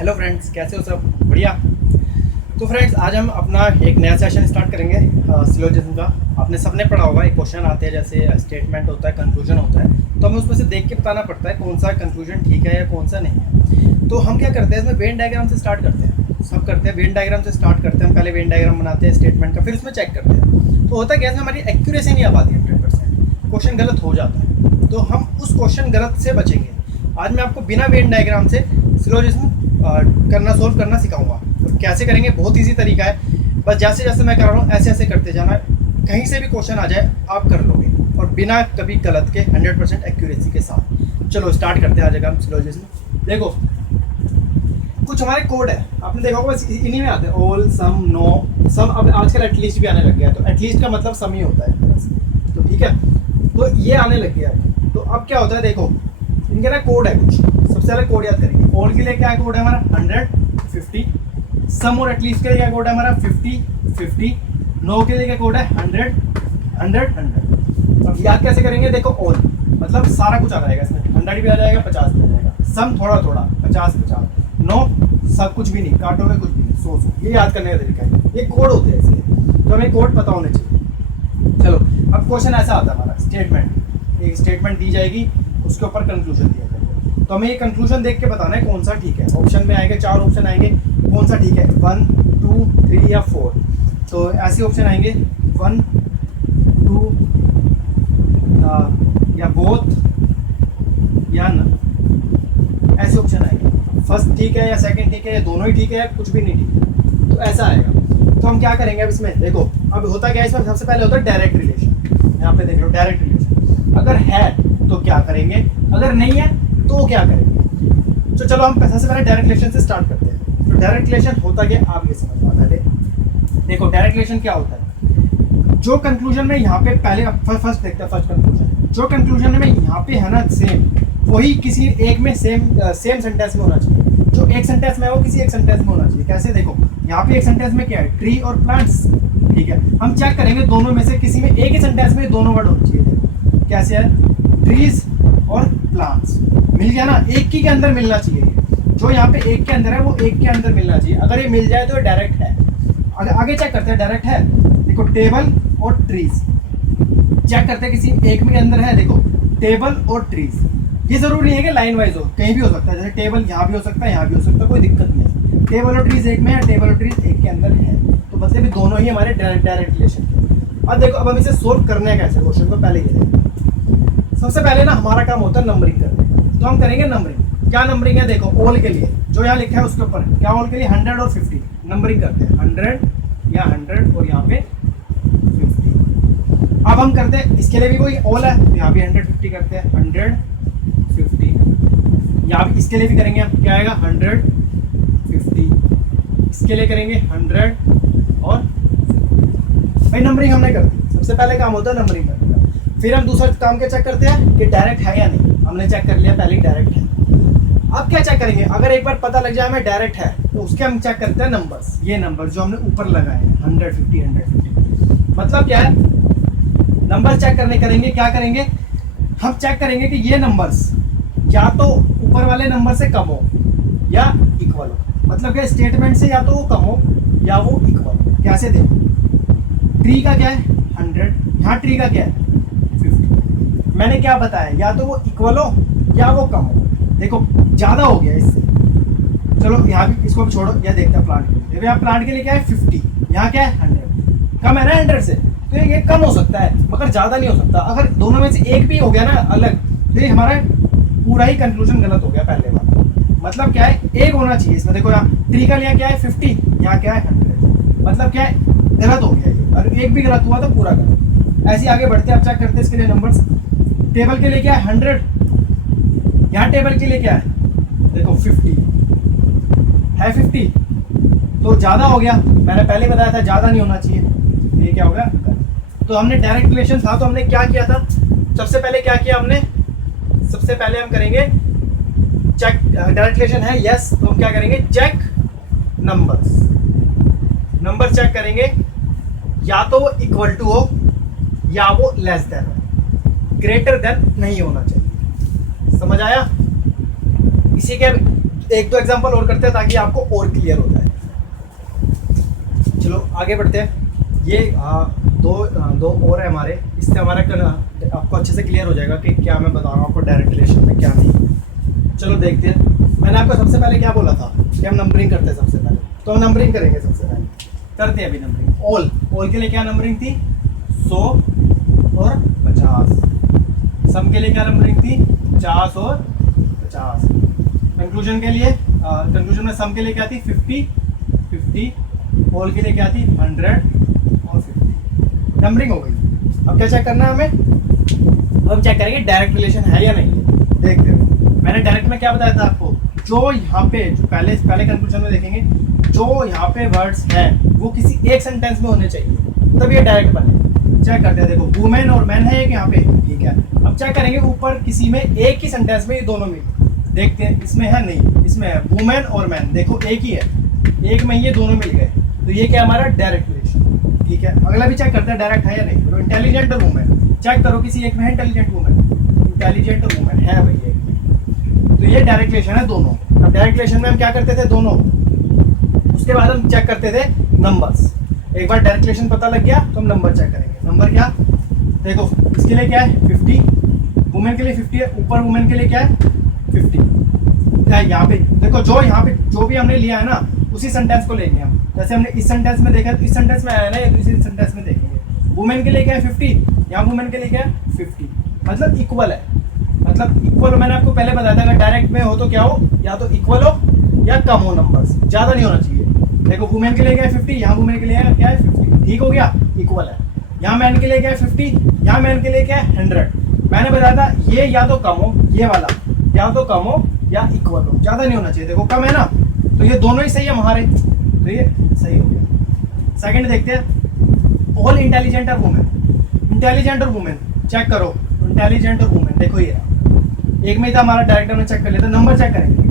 Hello friends, कैसे हो सब? बढ़िया। तो फ्रेंड्स, आज हम अपना एक नया सेशन स्टार्ट करेंगे सिलोजिज्म का। आपने सबने पढ़ा होगा, एक क्वेश्चन आते हैं, जैसे स्टेटमेंट होता है, कंक्लूजन होता है, तो हमें उसमें से देख के बताना पड़ता है कौन सा कंक्लूजन ठीक है या कौन सा नहीं है। तो हम क्या करते हैं, इसमें वेन डायग्राम से स्टार्ट करते हैं। सब करते हैं, वेन डायग्राम से स्टार्ट करते हैं। हम पहले वेन डायग्राम बनाते हैं स्टेटमेंट का, फिर उसमें चेक करते हैं। तो होता क्या है, हमारी एक्यूरेसी नहीं आ पाती 100%, क्वेश्चन गलत हो जाता है। तो हम उस क्वेश्चन गलत से बचेंगे। आज मैं आपको बिना वेन डायग्राम से सिलोजिज्म सोल्व करना सिखाऊंगा। और कैसे करेंगे, बहुत इजी तरीका है। बस जैसे जैसे मैं कर रहा हूँ ऐसे ऐसे करते जाना। कहीं से भी क्वेश्चन आ जाए आप कर लोगे, और बिना कभी गलत के 100% एक्यूरेसी के साथ। चलो स्टार्ट करते हैं आज हम सिलोजिज्म। देखो, कुछ हमारे कोड है, आपने देखा होगा, बस इन्हीं में आते हैं। ऑल, सम, नो, सम। अब आजकल एटलीस्ट भी आने लग गया है, तो एटलीस्ट का मतलब सम ही होता है। तो ठीक है, तो ये आने लग गया है। तो अब क्या होता है, देखो इनके ना कोड है कुछ। सबसे पहले कोड याद करेंगे। ऑल के लिए क्या कोड है हमारा? 100, 50। सम और एटलीस्ट के लिए क्या कोड है हमारा? 50, 50। नो के लिए क्या कोड है? 100, 100, 100। अब याद कैसे करेंगे? देखो, ऑल मतलब सारा कुछ आ जाएगा इसमें। 100 भी आ जाएगा, 50 भी आ जाएगा। सम थोड़ा थोड़ा, 50, 50। नो सब कुछ भी नहीं, काटोगे कुछ भी नहीं, 100। ये याद करने का तरीका है। ये कोड होते हैं इसलिए, तो हमें कोड पता होने चाहिए। चलो, अब क्वेश्चन ऐसा आता है हमारा, स्टेटमेंट। एक स्टेटमेंट दी जाएगी, उसके ऊपर कंक्लूजन दिया जाएगा। तो हमें ये कंक्लूजन देख के बताना है कौन सा ठीक है। ऑप्शन में आएंगे, 4 ऑप्शन आएंगे, कौन सा ठीक है, 1, 2, 3 या 4। तो ऐसे ऑप्शन आएंगे 1, 2 या बोथ या न। ऐसे ऑप्शन आएंगे। फर्स्ट ठीक है या सेकंड ठीक है या दोनों ही ठीक है या कुछ भी नहीं ठीक है, तो ऐसा आएगा। तो हम क्या करेंगे अब इसमें? देखो, अब होता क्या है इसमें, सबसे पहले होता है डायरेक्ट रिलेशन। यहाँ पे देख लो, डायरेक्ट रिलेशन। अगर है तो क्या करेंगे, अगर नहीं है तो क्या करेंगे। तो चलो हम सबसे पहले डायरेक्ट रिलेशन से स्टार्ट करते हैं। तो डायरेक्ट रिलेशन होता क्या, आप ये समझना पहले। देखो, डायरेक्ट रिलेशन क्या होता है? जो कंक्लूजन में यहाँ पे पहले फर्स्ट देखते हैं, फर्स्ट कंक्लूजन। जो कंक्लूजन में यहाँ पे है ना सेम, वही किसी एक में सेम सेंटेंस में होना चाहिए। जो एक सेंटेंस में है वो किसी एक सेंटेंस में होना चाहिए। कैसे? देखो, यहाँ पे एक सेंटेंस में क्या है? ट्री और प्लांट्स। ठीक है, हम चेक करेंगे दोनों में से किसी में, एक ही सेंटेंस में दोनों वर्ड होने चाहिए। देखो कैसे है, ट्रीज और प्लांट्स। मिल गया ना, एक ही के अंदर मिलना चाहिए। जो यहाँ पे एक के अंदर है वो एक के अंदर मिलना चाहिए। अगर ये मिल जाए तो ये डायरेक्ट है। आगे चेक करते हैं, डायरेक्ट है। देखो, टेबल और ट्रीज चेक करते हैं, किसी एक में के अंदर है। देखो, टेबल और ट्रीज। ये जरूरी नहीं है कि लाइन वाइज हो, कहीं भी हो सकता है। जैसे टेबल यहाँ भी हो सकता है, यहाँ भी हो सकता है, कोई दिक्कत नहीं। टेबल और ट्रीज एक में है, टेबल और ट्रीज एक के अंदर है, तो मतलब ये दोनों ही हमारे डायरेक्ट रिलेशन है। अब देखो, अब हम इसे सोल्व करने का कैसे, क्वेश्चन को पहले ये देखो। सबसे पहले ना हमारा काम होता है नंबरिंग करने का, तो हम करेंगे नंबरिंग। क्या नंबरिंग है? देखो, ऑल के लिए जो यहाँ लिखा है उसके ऊपर क्या, ऑल के लिए 100 और 50 नंबरिंग करते हैं। 100 या 100 और यहाँ पे 50। अब हम करते हैं इसके लिए भी कोई ऑल है, तो यहाँ भी 150 करते हैं। 100, 50। यहाँ भी इसके लिए भी करेंगे हम, क्या आएगा? 100, 50। इसके लिए करेंगे 100 और भाई नंबरिंग हमने कर दी। सबसे पहले काम होता है नंबरिंग करने का। फिर हम दूसरा काम क्या चेक करते हैं कि डायरेक्ट है या नहीं। हमने चेक कर लिया पहले डायरेक्ट है। अब क्या चेक करेंगे? अगर एक बार पता लग जाए हमें डायरेक्ट है, तो उसके हम चेक करते हैं नंबर्स। ये नंबर जो हमने ऊपर लगाए हैं, 150, 150, मतलब क्या है? नंबर चेक करने करेंगे, क्या करेंगे हम? चेक करेंगे कि ये नंबर्स या तो ऊपर वाले नंबर से कम हो या इक्वल हो। मतलब क्या, स्टेटमेंट से या तो वो कम हो या वो इक्वल हो। कैसे? देखो, ट्री का क्या है? 100। यहाँ ट्री का क्या है? 50। मैंने क्या बताया, या तो वो इक्वल हो या वो कम हो। देखो, ज्यादा हो गया इससे। चलो यहाँ भी इसको भी छोड़ो, यह देखते हैं प्लांट के लिए। देखो, यहाँ प्लांट के लिए क्या है? 50। यहाँ क्या है? 100। कम है ना 100 से, तो ये कम हो सकता है मगर ज्यादा नहीं हो सकता। अगर दोनों में से एक भी हो गया ना अलग, तो ये हमारा पूरा ही कंक्लूजन गलत हो गया पहले वाला। मतलब क्या है? एक होना चाहिए इसमें। देखो, यहाँ ट्री का लिया क्या है? 50, यहाँ क्या है? 100। मतलब क्या है? गलत हो गया ये। और एक भी गलत हुआ तो पूरा गलत। ऐसे आगे बढ़ते हैं, आप चेक करते हैं इसके लिए नंबर्स। टेबल के लिए क्या है? 100। यहाँ टेबल के लिए क्या है? देखो 50 है, 50 तो ज्यादा हो गया। मैंने पहले बताया था ज्यादा नहीं होना चाहिए। ये क्या होगा? तो हमने डायरेक्ट रिलेशन था, तो हमने क्या किया था? सबसे पहले क्या किया हमने? सबसे पहले हम करेंगे चेक। डायरेक्ट रिलेशन है यस, तो हम क्या करेंगे? Check numbers. नंबर चेक करेंगे, या तो वो इक्वल टू हो या वो लेस देन हो, ग्रेटर देन नहीं होना चाहिए। समझ आया? इसी के एक दो एग्जांपल और करते हैं ताकि आपको और क्लियर हो जाए। चलो आगे बढ़ते हैं। ये दो और है हमारे, इससे हमारा आपको अच्छे से क्लियर हो जाएगा कि क्या मैं बता रहा हूँ आपको डायरेक्ट रिलेशन में क्या नहीं। चलो देखते हैं। मैंने आपको सबसे पहले क्या बोला था कि हम नंबरिंग करते हैं सबसे पहले, तो हम नंबरिंग करेंगे सबसे पहले, करते हैं अभी नंबरिंग। ऑल के लिए क्या नंबरिंग थी? 100 और 50। सम के लिए क्या नंबरिंग थी? 50 और 50। कंक्लूजन के लिए कंक्लूजन में सम के लिए क्या थी? 50। ऑल के लिए क्या थी? 100 और 50। नंबरिंग हो गई। अब क्या चेक करना है हमें? हम चेक करेंगे डायरेक्ट रिलेशन है या नहीं है। देखते हैं, मैंने डायरेक्ट में क्या बताया था आपको, जो यहाँ पे जो पहले कंक्लूजन में देखेंगे, जो यहाँ पे वर्ड्स हैं वो किसी एक सेंटेंस में होने चाहिए तब ये डायरेक्ट बने। चेक करते हैं, देखो वुमेन और मैन है एक यहाँ पे, ठीक है। अब चेक करेंगे ऊपर किसी में एक ही सेंटेंस में ये दोनों मिल, देखते हैं इसमें है नहीं, इसमें है वुमेन और मैन, देखो एक ही है, एक में ये दोनों मिल गए, तो ये क्या हमारा डायरेक्ट रिलेशन, ठीक है। अगला भी चेक करते हैं डायरेक्ट है या नहीं। तो इंटेलिजेंट और वुमेन, चेक करो किसी एक में है इंटेलिजेंट और वुमेन है भाई एक में, तो ये डायरेक्ट रिलेशन है दोनों। अब डायरेक्ट रिलेशन में हम क्या करते थे दोनों, उसके बाद हम चेक करते थे नंबर्स। एक बार डायरेक्ट रिलेशन पता लग गया तो हम नंबर चेक करेंगे। नंबर क्या, देखो इसके लिए क्या है 50, वुमेन के लिए 50 है, ऊपर वुमेन के लिए क्या है 50, क्या है यहाँ पे देखो, जो यहाँ पे जो भी हमने लिया है ना उसी सेंटेंस को लेंगे हम। जैसे हमने इस सेंटेंस में देखा, इस सेंटेंस में आया ना, या इसी सेंटेंस में देखेंगे। वुमेन के लिए क्या है 50, यहाँ वुमेन के लिए क्या है 50, मतलब इक्वल है। मतलब इक्वल मैंने आपको पहले बताया था, अगर डायरेक्ट में हो तो क्या हो, या तो इक्वल हो या कम हो, नंबर्स ज़्यादा नहीं होना चाहिए। देखो वुमेन के लिए क्या है 50, यहाँ वुमेन के लिए क्या है 50, ठीक हो गया, इक्वल है। यहाँ मैन के लिए क्या है 50, यहाँ मैन के लिए क्या है 100। मैंने बताया था ये या तो कम हो, ये वाला या तो कम हो या इक्वल हो, ज़्यादा नहीं होना चाहिए। देखो कम है ना, तो ये दोनों ही सही है हमारे, तो ये सही हो गया। सेकंड देखते हैं, ऑल इंटेलिजेंट और वुमेन। इंटेलिजेंट और वुमेन चेक करो, इंटेलिजेंट और वुमेन देखो ये एक में ही था हमारा, डायरेक्ट हमने चेक कर लिया था। नंबर चेक करेंगे,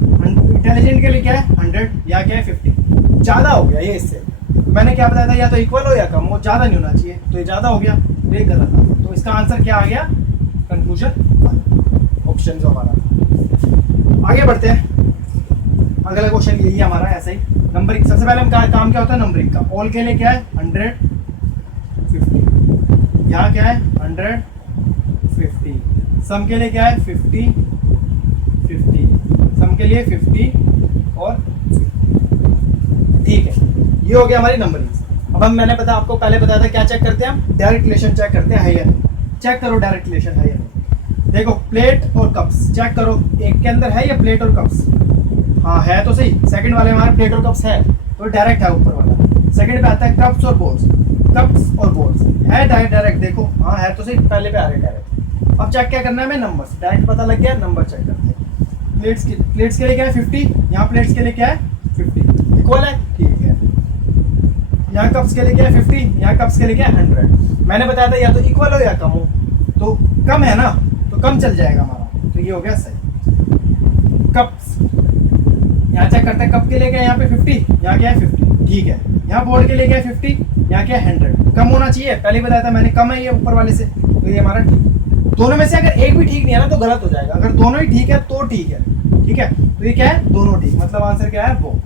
इंटेलिजेंट के लिए क्या है 100, या क्या है 50, ज़्यादा हो गया ये इससे। मैंने क्या बताया था, या तो इक्वल हो या कम हो, ज़्यादा नहीं होना चाहिए, तो ये ज़्यादा हो गया, ये गलत था। तो इसका आंसर क्या आ गया, कंक्लूजन ऑप्शन जो हमारा। आगे बढ़ते हैं, अगला क्वेश्चन यही है हमारा, ऐसे ही नंबरिंग। सबसे पहले हम काम क्या होता है नंबरिंग का। ऑल के लिए क्या है 100, 50, यहाँ क्या है 100, 50, सम के लिए क्या है 50, 50, सम के लिए 50 और 50, ठीक है। ये हो गया हमारी नंबरिंग। अब हम मैंने आपको पहले बताया था क्या चेक करते हैं हम, डायरेक्ट रिलेशन चेक करते हैं है या नहीं। चेक करो डायरेक्ट रिलेशन है या नहीं। देखो प्लेट और कप्स चेक करो, एक के अंदर है ये प्लेट और कप्स, हाँ है तो सही। सेकंड वाले हमारे प्लेट और कप्स है तो डायरेक्ट है ऊपर वाला। सेकंड पे आता है कप्स और बोल्स, कप्स और बोल्स है डायरेक्ट, देखो हाँ है तो सही, पहले पे आ रहे हैं डायरेक्ट। अब चेक क्या करना है हमें, नंबर्स। डायरेक्ट पता लग गया, नंबर चेक करते हैं। प्लेट्स के लिए क्या है 50, यहाँ प्लेट्स के लिए क्या है 50, इक्वल है, ठीक है। यहाँ कप्स के लिए क्या है 50, यहाँ कप्स के लिए क्या है 100। मैंने बताया था या तो इक्वल हो या कम हो, तो कम है ना तो कम चल जाएगा हमारा, तो ये हो गया सही। कप्स यहाँ चेक करते हैं, कप के लिए क्या है यहाँ पे 50, यहाँ क्या है 50, ठीक है। यहाँ बोर्ड के लिए क्या है 50, यहाँ क्या है 100, कम होना चाहिए, पहले बताया था मैंने, कम है ये ऊपर वाले से, तो ये हमारा ठीक। दोनों में से अगर एक भी ठीक नहीं है ना तो गलत हो जाएगा, अगर दोनों ही ठीक है तो ठीक है, ठीक है। तो ये क्या है दोनों ठीक, मतलब आंसर क्या है वो।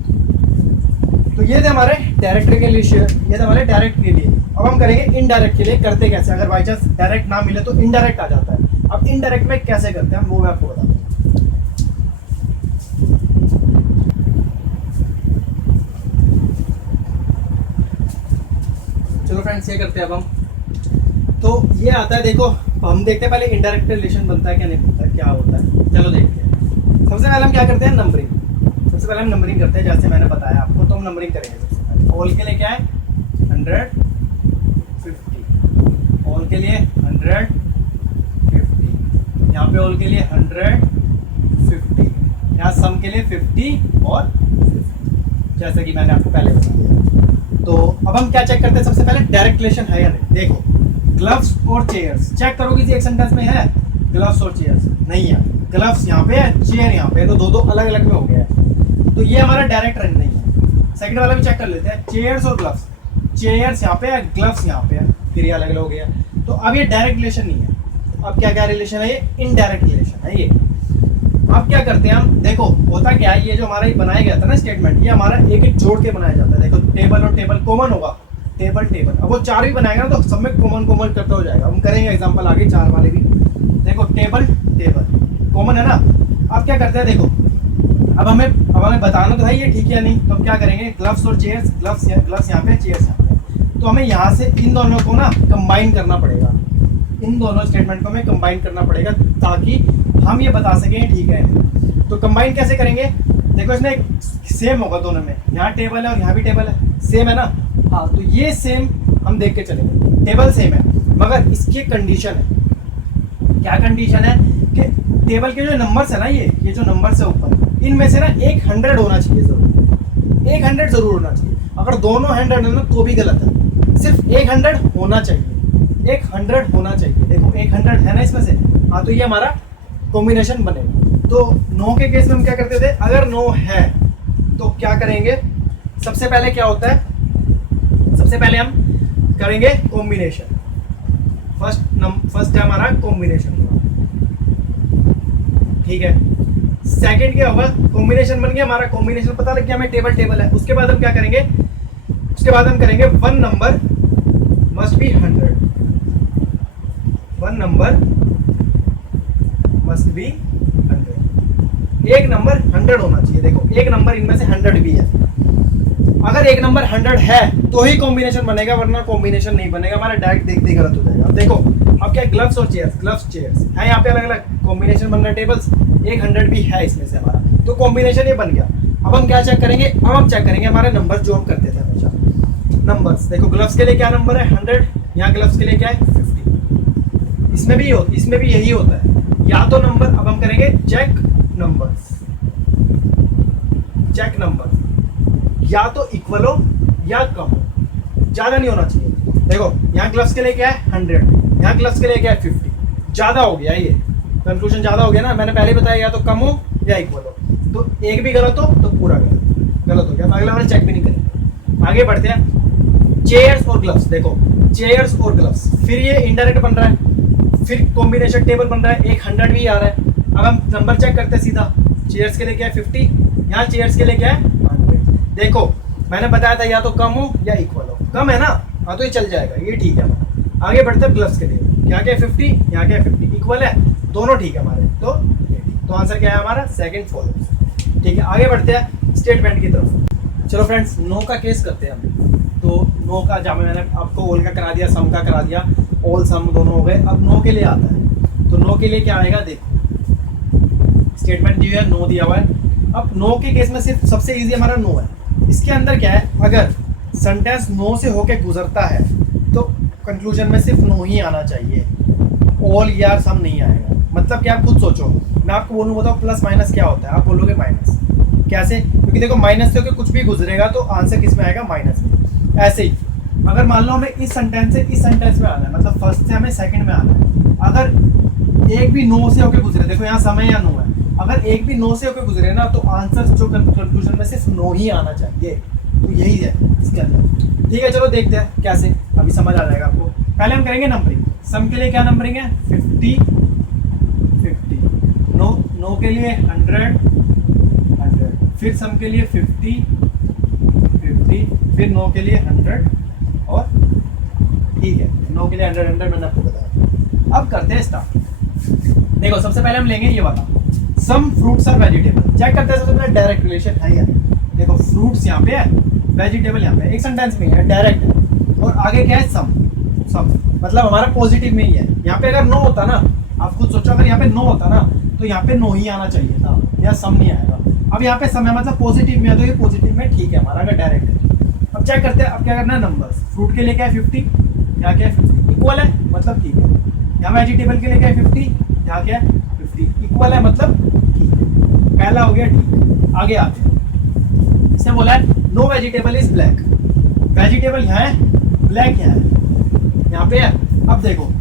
तो ये थे हमारे डायरेक्ट के लिए, ये थे हमारे डायरेक्ट के लिए। अब हम करेंगे इनडायरेक्ट के लिए। करते कैसे, अगर बाई चांस डायरेक्ट ना मिले तो इनडायरेक्ट आ जाता है। अब इनडायरेक्ट में कैसे करते हैं हम वो मैं आपको बताता हूँ। चलो फ्रेंड्स ये करते हैं अब हम। तो ये आता है, देखो हम देखते हैं पहले इनडायरेक्ट रिलेशन बनता है क्या नहीं बनता है, क्या होता है, चलो देखते हैं। सबसे पहले हम क्या करते हैं नंबरिंग। सबसे पहले हम नंबरिंग करते हैं, जैसे मैंने बताया आपको, तो हम नंबरिंग करेंगे सबसे पहले। ऑल के लिए क्या है 100, 50, ऑल के लिए 100, 50, यहाँ पे ऑल के लिए 100, 50, यहाँ सम के लिए 50 और 50, जैसे कि मैंने आपको पहले बताया। तो अब हम क्या चेक करते हैं, सबसे पहले डायरेक्ट रिलेशन है या नहीं। देखो ग्लव्स और चेयर्स चेक करो, किसी एक सेंटेंस में है ग्लव्स और चेयर्स, नहीं है। ग्लव्स यहाँ पे है, चेयर यहाँ पे, तो दो अलग अलग में हो गया है, तो ये हमारा डायरेक्ट रन नहीं है। सेकंड वाला भी चेक कर लेते हैं, चेयर्स और ग्लव्स, चेयर्स यहाँ पे है, ग्लव्स यहाँ पे है, फिर ये अलग अलग हो गया, तो अब ये डायरेक्ट रिलेशन नहीं है। अब क्या क्या रिलेशन है, ये इनडायरेक्ट रिलेशन है ये। अब क्या करते हैं हम, देखो होता क्या है, ये जो हमारा ये बनाया गया था ना स्टेटमेंट, ये हमारा एक एक जोड़ के बनाया जाता है। देखो टेबल और टेबल कॉमन होगा, टेबल टेबल, अब वो 4 भी बनाएगा ना तो सब में कॉमन कॉमन करते हो जाएगा। हम करेंगे एग्जांपल आगे 4 वाले भी। देखो टेबल टेबल कॉमन है ना। अब क्या करते हैं, देखो अब हमें बताना तो है ये ठीक है या नहीं, तो हम क्या करेंगे, ग्लव्स और चेयर्स, ग्लव्स यहाँ पे, चेयर्स यहाँ पे, तो हमें यहाँ से इन दोनों को ना कंबाइन करना पड़ेगा, इन दोनों स्टेटमेंट को हमें कंबाइन करना पड़ेगा ताकि हम ये बता सकें ठीक है। तो कंबाइन कैसे करेंगे, देखो इसमें सेम होगा दोनों में, यहाँ टेबल है और यहाँ भी टेबल है, सेम है ना। हाँ तो ये सेम हम देख के चलेंगे, टेबल सेम है, मगर इसकी कंडीशन है, क्या कंडीशन है कि टेबल के जो नंबर्स है ना, ये जो नंबर्स है ऊपर, इनमें से ना एक 100 होना चाहिए जरूर, एक 100 जरूर होना चाहिए। अगर दोनों 100 है ना तो भी गलत है, सिर्फ एक 100 होना चाहिए, एक 100 होना चाहिए। देखो एक 100 है ना इसमें से, हाँ तो ये हमारा कॉम्बिनेशन बनेगा। तो नो के केस में हम क्या करते थे, अगर नो है तो क्या करेंगे, सबसे पहले क्या होता है, सबसे पहले हम करेंगे कॉम्बिनेशन, फर्स्ट है हमारा कॉम्बिनेशन, ठीक है। सेकंड क्या होगा, कॉम्बिनेशन बन गया हमारा, कॉम्बिनेशन पता लग गया हमें टेबल टेबल है। उसके बाद हम क्या करेंगे, उसके बाद हम करेंगे one number must be 100, one number must be 100, एक नंबर 100 होना चाहिए। देखो एक नंबर इनमें से 100 भी है, अगर एक नंबर 100 है तो ही कॉम्बिनेशन बनेगा, वरना कॉम्बिनेशन नहीं बनेगा, हमारा डायरेक्ट देखते गलत हो जाएगा। अब देखो अब क्या, ग्लव्स और चेयर्स, ग्लव्स चेयर्स है यहाँ पे अलग अलग, कॉम्बिनेशन बन रहा है टेबल्स, एक 100 भी है इसमें से हमारा, तो कॉम्बिनेशन ये बन गया। अब हम क्या चेक करेंगे, अब हम चेक करेंगे हमारे नंबर जो हम करते थे हमेशा, नंबर्स। देखो ग्लव्स के लिए क्या नंबर है 100, यहाँ ग्लव्स के लिए क्या है 50, इसमें भी यही होता है, या तो नंबर, अब हम करेंगे चेक नंबर्स, चेक नंबर या तो इक्वल हो या कम हो, ज्यादा नहीं होना चाहिए। देखो यहाँ ग्लव्स के लिए क्या है 100, यहाँ ग्लव्स के लिए क्या है 50, ज्यादा हो गया, ये कंक्लूजन ज्यादा हो गया ना, मैंने पहले ही बताया, या तो कम हो या इक्वल हो, तो एक भी गलत हो तो पूरा गलत हो गया, अगला वाला चेक भी नहीं करेंगे। आगे बढ़ते हैं, चेयर्स और ग्लव्स। देखो चेयर्स और ग्लव्स, फिर ये इनडायरेक्ट बन रहा है, फिर कॉम्बिनेशन टेबल बन रहा है, एक 100 भी आ रहा है। अब हम नंबर चेक करते हैं सीधा, चेयर्स के लिए क्या है 50, यहाँ चेयर्स के लिए क्या है 100। देखो मैंने बताया था या तो कम हो या इक्वल हो, कम है ना, हाँ तो ये चल जाएगा, ये ठीक है। आगे बढ़ते हैं ग्लव्स के लिए, क्या क्या 50, यहाँ क्या 50, इक्वल है, दोनों ठीक है हमारे, तो आंसर क्या है हमारा सेकंड फॉलोज, ठीक है। आगे बढ़ते हैं स्टेटमेंट की तरफ। चलो फ्रेंड्स नो का केस करते हैं हम। तो नो का जहाँ मैंने आपको ऑल का करा दिया, सम का करा दिया, ऑल सम दोनों हो गए। अब नो के लिए आता है, तो नो के लिए क्या आएगा, देखो स्टेटमेंट दी है, नो दिया हुआ है। अब नो के केस में सिर्फ सबसे ईजी हमारा नो है। इसके अंदर क्या है, अगर सेंटेंस नो से होके गुजरता है तो कंक्लूजन में सिर्फ नो ही आना चाहिए, ऑल या सम नहीं आएगा। मतलब क्या, आप खुद सोचो, मैं आपको बोलूँ बताओ प्लस माइनस क्या होता है, आप बोलोगे माइनस, कैसे, क्योंकि देखो माइनस से होकर कुछ भी गुजरेगा तो आंसर किस में आएगा, माइनस में। ऐसे ही अगर मान लो हमें इस सेंटेंस से इस सेंटेंस में आना है, मतलब फर्स्ट से हमें सेकंड में आना है, अगर एक भी नो से होकर गुजरे, देखो यहाँ समय या नो है, अगर एक भी नो से होकर गुजरे ना तो आंसर जो कंक्लूजन में सिर्फ नो ही आना चाहिए, तो यही है इसके अंदर। ठीक है चलो देखते हैं कैसे, अभी समझ आ जाएगा आपको। पहले हम करेंगे नंबरिंग। सम के लिए क्या नंबरिंग है, 50 50, नो के लिए 100 100, फिर सम के लिए 50 50, फिर नो के लिए 100, और ठीक है नो के लिए 100 100 मैंने आपको बताया। अब करते हैं स्टार्ट। देखो सबसे पहले हम लेंगे ये वाला, सम फ्रूट्स और वेजिटेबल। चेक करते हैं सबसे पहले डायरेक्ट रिलेशन है या नहीं। देखो फ्रूट्स यहाँ पे है, वेजिटेबल यहाँ पे, एक सेंटेंस में है, डायरेक्ट है, और आगे क्या है सम मतलब हमारा पॉजिटिव में ही है। यहाँ पे अगर नो होता ना, आप खुद सोचो, अगर यहाँ पे नो होता ना तो यहाँ पे नो ही आना चाहिए था, यहाँ सम नहीं आएगा। अब यहाँ पे सम है मतलब पॉजिटिव में है, तो ये पॉजिटिव में ठीक है हमारा, अगर डायरेक्ट है। अब चेक करते हैं, अब क्या करना है, नंबर्स। फ्रूट के लिए क्या है 50, यहाँ क्या है 50, इक्वल है मतलब ठीक है। यहाँ वेजिटेबल के लिए क्या है 50, यहाँ क्या है 50, इक्वल है मतलब ठीक है। पहला हो गया ठीक। आगे आते हैं, इसने बोला है no vegetable is black, vegetable यहाँ है, ब्लैक यहाँ है, यहाँ पे है। अब देखो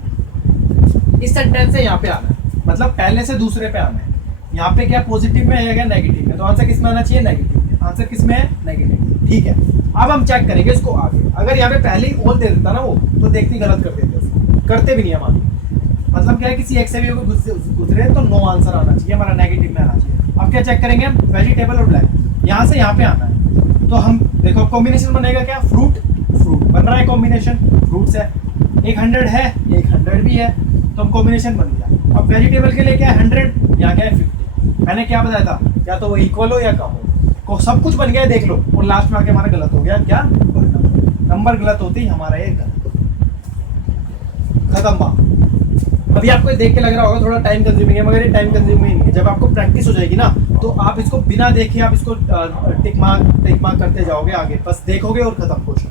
इस सेंटेंस से यहाँ पे आना है, मतलब पहले से दूसरे पे आना है। यहाँ पे क्या पॉजिटिव में है या नेगेटिव में, तो आंसर किस में आना चाहिए, नेगेटिव में। आंसर किस में है, नेगेटिव। ठीक है अब हम चेक करेंगे इसको आगे। अगर यहाँ पे पहले ही ऑल दे देता ना वो, तो देखते गलत कर देते उसको, करते भी नहीं हम आगे। मतलब क्या है, किसी एक से भी अगर गुजरे तो नो आंसर आना चाहिए, हमारा नेगेटिव में आना चाहिए। अब क्या चेक करेंगे हम, वेजिटेबल और ब्लैक, यहाँ से यहाँ पे आना है। तो हम देखो कॉम्बिनेशन बनेगा क्या, फ्रूट फ्रूट बन रहा है, कॉम्बिनेशन फ्रूट्स है, एक 100 है, एक 100 भी है, तो हम कॉम्बिनेशन बन गया। अब वेजिटेबल के लिए क्या है 100, यहाँ क्या है 50। मैंने क्या बताया था, या तो वो इक्वल हो या कम हो, सब कुछ बन गया है देख लो, और लास्ट में आके हमारा गलत हो गया, क्या नंबर गलत होती ही हमारा ये गलत, खत्म बात। अभी आपको देख के लग रहा होगा थोड़ा टाइम कंज्यूमिंग है, मगर ये टाइम कंज्यूमिंग नहीं है। जब आपको प्रैक्टिस हो जाएगी ना, तो आप इसको बिना देखे आप इसको टिक मार्क करते जाओगे आगे, बस देखोगे और खत्म। क्वेश्चन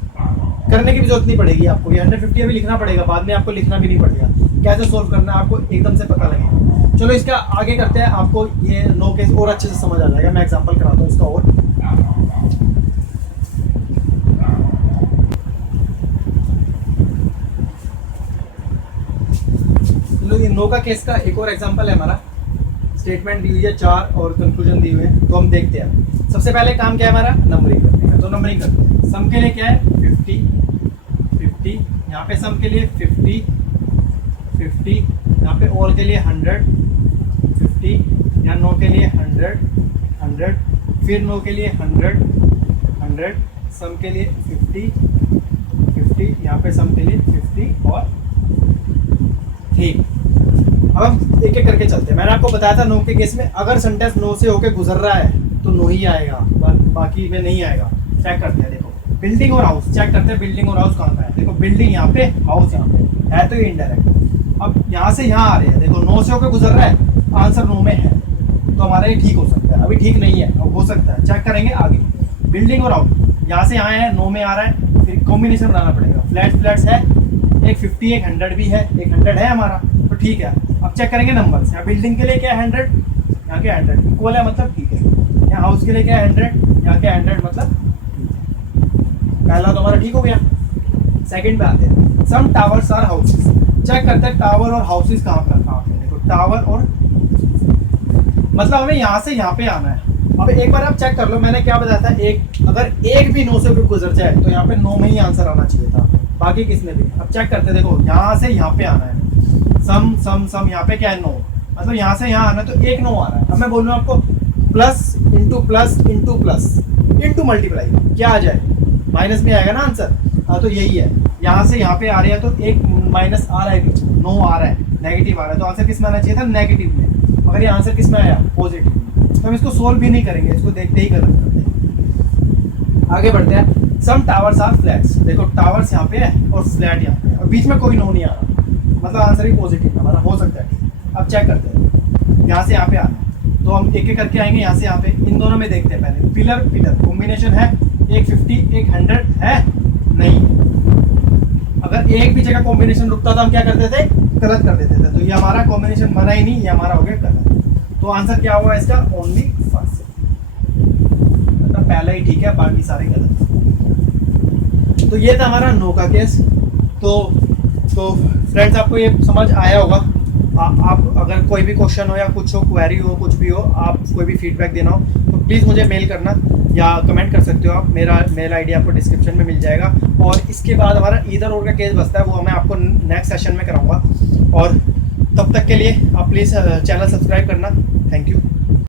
करने की भी जरूरत नहीं पड़ेगी आपको, ये 150 अभी लिखना पड़ेगा, बाद में आपको लिखना भी नहीं पड़ेगा, कैसे सोल्व करना है आपको एकदम से पता लगेगा। चलो इसका आगे करते हैं, आपको ये नो केस और अच्छे से समझ आ जाएगा। मैं एग्जाम्पल कराता हूँ इसका और। ये नो का केस का एक और एग्जांपल है हमारा, स्टेटमेंट दी हुई है 4 और कंक्लूजन दी हुई है, तो हम देखते हैं। सबसे पहले काम क्या है हमारा, नंबरिंग करने का, तो नंबरिंग करते हैं। सम के लिए क्या है 50 50, यहाँ पे सम के लिए 50 50, यहाँ पे ऑल के लिए 100 50, यहाँ नो के लिए 100 100, फिर नो के लिए 100 100, सम के लिए 50 50, यहाँ पे सम के लिए 50 और ठीक। अब हम एक एक करके चलते हैं। मैंने आपको बताया था नो के केस में अगर सेंटेंस नो से होके गुजर रहा है तो नो ही आएगा, बाकी में नहीं आएगा। चेक करते हैं, देखो बिल्डिंग और हाउस, चेक करते हैं बिल्डिंग और हाउस कहाँ पे है। देखो बिल्डिंग यहाँ पे, हाउस यहाँ पे है, तो ये इनडायरेक्ट। अब यहाँ से यहाँ आ रहे हैं, देखो नो से होके गुजर रहा है, आंसर नो में है, तो हमारा ये ठीक हो सकता है। अभी ठीक नहीं है, अब हो सकता है, चेक करेंगे आगे। बिल्डिंग और हाउस यहाँ से यहाँ है, नो में आ रहा है, फिर कॉम्बिनेशन बनाना पड़ेगा। फ्लैट्स है, एक 50 एक 100 भी है, एक 100 है हमारा, तो ठीक है। अब चेक करेंगे नंबर्स, यहाँ बिल्डिंग के लिए क्या है 100, यहाँ क्या 100 इक्वल है, मतलब ठीक है। यहाँ हाउस के लिए क्या है 100, यहाँ क्या 100, मतलब पहला तो हमारा ठीक हो गया। सेकंड पे आते हैं, सम टावर्स आर हाउसेस। चेक करते हैं टावर और हाउसेस कहाँ पे रखा आपने, देखो टावर और मतलब हमें यहाँ से यहाँ पे आना है। अब एक बार आप चेक कर लो, मैंने क्या बताया था, एक अगर एक भी नो से गुजर जाए तो यहाँ पे नो में ही आंसर आना चाहिए था, बाकी किसने भी। अब चेक करते देखो, यहाँ से यहाँ पे आना है, सम सम सम, यहाँ पे क्या है नो, मतलब यहाँ से यहाँ आना है, तो एक नो आ रहा है। अब मैं बोल रहा हूँ आपको plus into plus into plus into multiply, क्या आ जाए, माइनस में आएगा ना आंसर। हाँ तो यही है, यहाँ से यहाँ पे आ रहे हैं तो एक माइनस आ रहा है, बीच में नो आ रहा है, नेगेटिव आ रहा है, तो आंसर किस में आना चाहिए था, नेगेटिव में। मगर ये आंसर किस में आया, पॉजिटिव में। तो हम इसको सोल्व भी नहीं करेंगे, इसको देखते ही गलत करते हैं। आगे बढ़ते हैं, सम टावर्स आर फ्लैट्स। देखो टावर्स यहाँ पे है और फ्लैट यहाँ पे है, और बीच में कोई नो नहीं आ रहा, मतलब आंसर ही पॉजिटिव हमारा हो सकता है, ठीक। अब चेक करते हैं, यहाँ से यहाँ पे आना है, तो हम एक एक करके आएंगे। यहाँ से यहाँ पे इन दोनों में देखते हैं पहले, पिलर पिलर कॉम्बिनेशन है, एक 50 एक 100 है, नहीं। अगर एक भी जगह कॉम्बिनेशन रुकता था हम क्या करते थे, गलत कर देते थे, तो ये हमारा कॉम्बिनेशन बना ही नहीं, ये हमारा हो गया गलत। तो आंसर क्या हुआ इसका, ओनली फर्स्ट, मतलब पहला ही ठीक है, बाकी सारे गलत। तो ये था हमारा नो का केस। तो फ्रेंड्स आपको ये समझ आया होगा। आप अगर कोई भी क्वेश्चन हो या कुछ हो, क्वेरी हो, कुछ भी हो, आप कोई भी फीडबैक देना हो तो प्लीज़ मुझे मेल करना या कमेंट कर सकते हो आप। मेरा मेल आईडी आपको डिस्क्रिप्शन में मिल जाएगा। और इसके बाद हमारा ईदर और का केस बचता है, वो मैं आपको नेक्स्ट सेशन में कराऊंगा। और तब तक के लिए आप प्लीज़ चैनल सब्सक्राइब करना। Thank you.